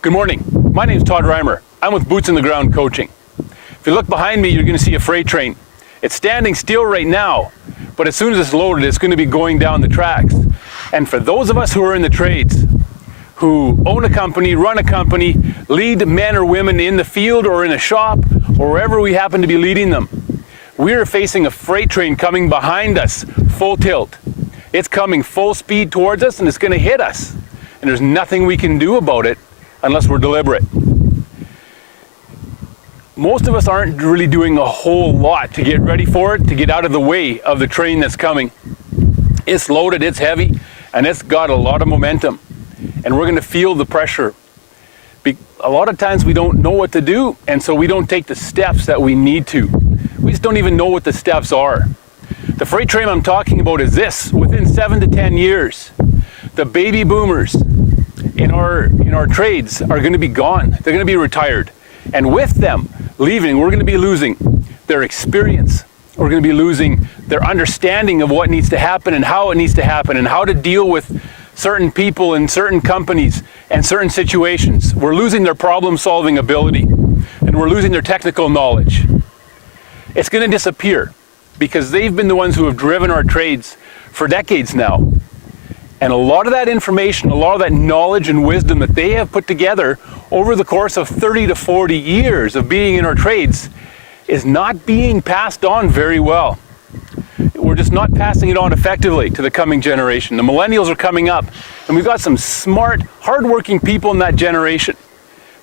Good morning. My name is Todd Reimer. I'm with Boots on the Ground Coaching. If you look behind me, you're going to see a freight train. It's standing still right now, but as soon as it's loaded, it's going to be going down the tracks. And for those of us who are in the trades, who own a company, run a company, lead men or women in the field or in a shop, or wherever we happen to be leading them, we are facing a freight train coming behind us, full tilt. It's coming full speed towards us and it's going to hit us. And there's nothing we can do about it unless we're deliberate. Most of us aren't really doing a whole lot to get ready for it, to get out of the way of the train that's coming. It's loaded, it's heavy, and it's got a lot of momentum. And we're going to feel the pressure. A lot of times we don't know what to do, and so we don't take the steps that we need to. We just don't even know what the steps are. The freight train I'm talking about is this: within 7 to 10 years, the baby boomers in our trades are going to be gone. They're going to be retired. And with them leaving, we're going to be losing their experience. We're going to be losing their understanding of what needs to happen and how it needs to happen and how to deal with certain people in certain companies and certain situations. We're losing their problem-solving ability, and we're losing their technical knowledge. It's going to disappear because they've been the ones who have driven our trades for decades now. And a lot of that information, a lot of that knowledge and wisdom that they have put together over the course of 30 to 40 years of being in our trades is not being passed on very well. We're just not passing it on effectively to the coming generation. The millennials are coming up, and we've got some smart, hardworking people in that generation.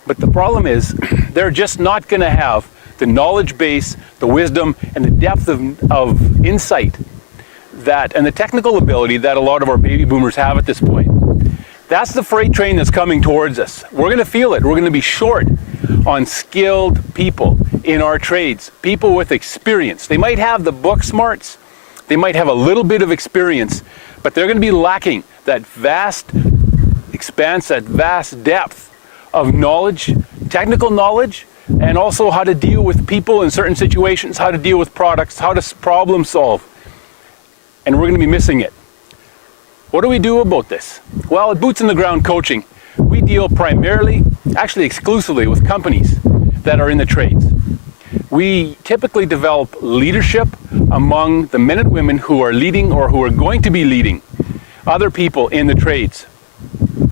But the problem is, they're just not going to have the knowledge base, the wisdom, and the depth of insight and the technical ability that a lot of our baby boomers have at this point. That's the freight train that's coming towards us. We're going to feel it. We're going to be short on skilled people in our trades, people with experience. They might have the book smarts, they might have a little bit of experience, but they're going to be lacking that vast expanse, that vast depth of knowledge, technical knowledge, and also how to deal with people in certain situations, how to deal with products, how to problem solve. And we're going to be missing it. What do we do about this? Well, at Boots on the Ground Coaching, we deal primarily, actually exclusively, with companies that are in the trades. We typically develop leadership among the men and women who are leading or who are going to be leading other people in the trades.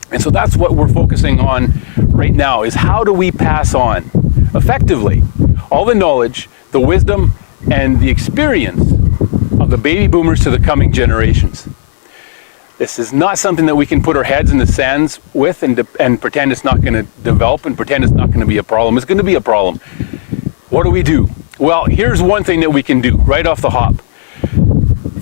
And so that's what we're focusing on right now, is how do we pass on effectively all the knowledge, the wisdom, and the experience of the baby boomers to the coming generations. This is not something that we can put our heads in the sands with and pretend it's not going to develop and pretend it's not going to be a problem. It's going to be a problem. What do we do? Well, here's one thing that we can do right off the hop.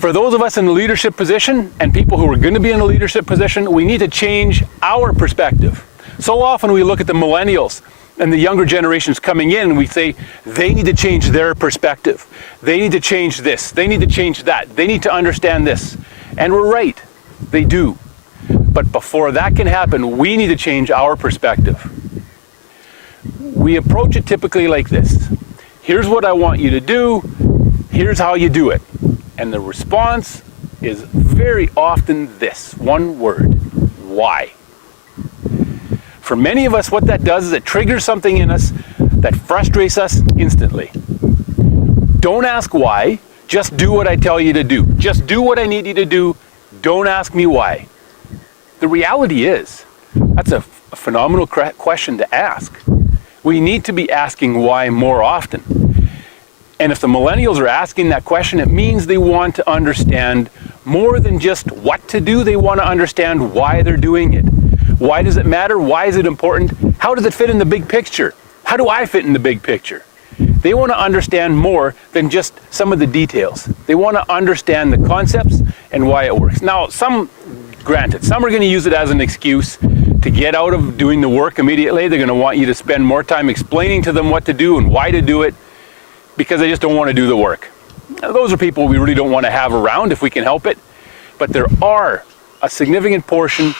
For those of us in the leadership position and people who are going to be in a leadership position, we need to change our perspective. So often we look at the millennials and the younger generations coming in and we say they need to change their perspective. They need to change this. They need to change that. They need to understand this. And we're right. They do. But before that can happen, we need to change our perspective. We approach it typically like this. Here's what I want you to do. Here's how you do it. And the response is very often this one word: why? For many of us, what that does is it triggers something in us that frustrates us instantly. Don't ask why, just do what I tell you to do. Just do what I need you to do. Don't ask me why. The reality is, that's a phenomenal question to ask. We need to be asking why more often. And if the millennials are asking that question, it means they want to understand more than just what to do. They want to understand why they're doing it. Why does it matter? Why is it important? How does it fit in the big picture? How do I fit in the big picture? They want to understand more than just some of the details. They want to understand the concepts and why it works. Now, granted, some are going to use it as an excuse to get out of doing the work immediately. They're going to want you to spend more time explaining to them what to do and why to do it because they just don't want to do the work. Now, those are people we really don't want to have around if we can help it. But there are a significant portion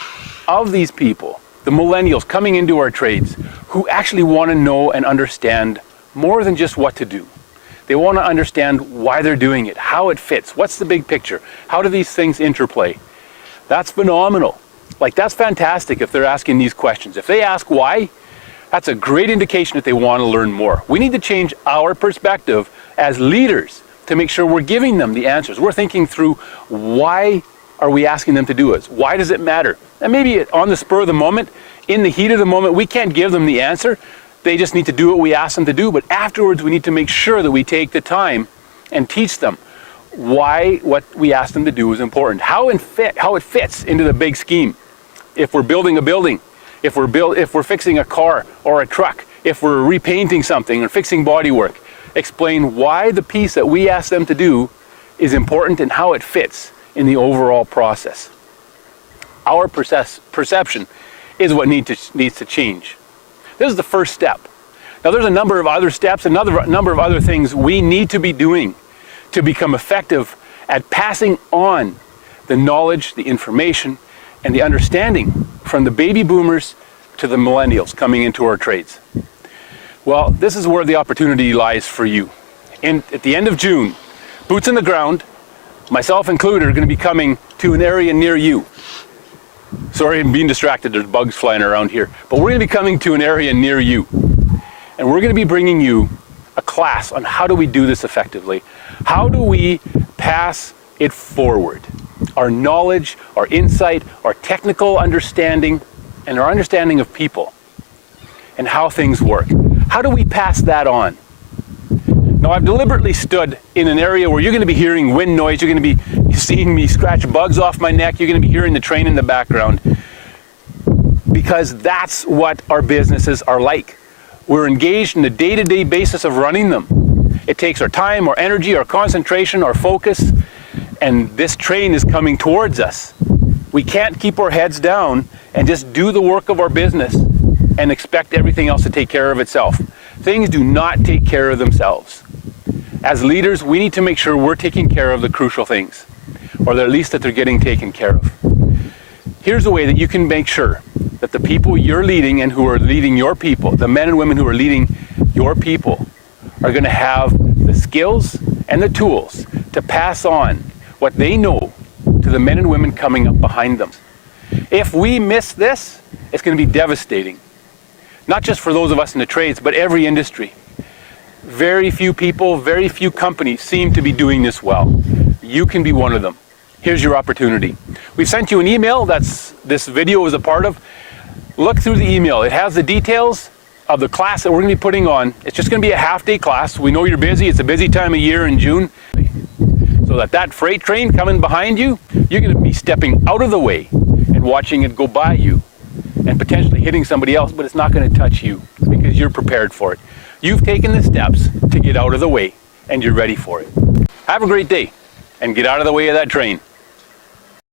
of these people, the millennials coming into our trades, who actually want to know and understand more than just what to do. They want to understand why they're doing it, how it fits, what's the big picture, how do these things interplay. That's phenomenal. Like, that's fantastic if they're asking these questions. If they ask why, that's a great indication that they want to learn more. We need to change our perspective as leaders to make sure we're giving them the answers. We're thinking through, why are we asking them to do this? Why does it matter? And maybe on the spur of the moment, in the heat of the moment, we can't give them the answer. They just need to do what we ask them to do. But afterwards, we need to make sure that we take the time and teach them why what we ask them to do is important, how it fits into the big scheme. If we're building a building, if we're fixing a car or a truck, if we're repainting something or fixing bodywork, explain why the piece that we ask them to do is important and how it fits in the overall process. Our perception is what needs to change. This is the first step. Now, there's a number of other steps, another number of other things we need to be doing to become effective at passing on the knowledge, the information, and the understanding from the baby boomers to the millennials coming into our trades. Well, this is where the opportunity lies for you. At the end of June, boots on the ground, myself included, are going to be coming to an area near you. Sorry, I'm being distracted. There's bugs flying around here. But we're going to be coming to an area near you. And we're going to be bringing you a class on how do we do this effectively. How do we pass it forward? Our knowledge, our insight, our technical understanding, and our understanding of people and how things work. How do we pass that on? Now, I've deliberately stood in an area where you're going to be hearing wind noise, you're going to be seeing me scratch bugs off my neck, you're going to be hearing the train in the background, because that's what our businesses are like. We're engaged in the day-to-day basis of running them. It takes our time, our energy, our concentration, our focus, and this train is coming towards us. We can't keep our heads down and just do the work of our business and expect everything else to take care of itself. Things do not take care of themselves. As leaders, we need to make sure we're taking care of the crucial things, or at least that they're getting taken care of. Here's the way that you can make sure that the people you're leading and who are leading your people, the men and women who are leading your people, are going to have the skills and the tools to pass on what they know to the men and women coming up behind them. If we miss this, it's going to be devastating. Not just for those of us in the trades, but every industry. Very few people, very few companies seem to be doing this well. You can be one of them. Here's your opportunity. We've sent you an email that's this video is a part of. Look through the email. It has the details of the class that we're going to be putting on. It's just going to be a half-day class. We know you're busy. It's a busy time of year in June. So that freight train coming behind you, you're going to be stepping out of the way and watching it go by you and potentially hitting somebody else, but it's not going to touch you because you're prepared for it. You've taken the steps to get out of the way and you're ready for it. Have a great day and get out of the way of that train.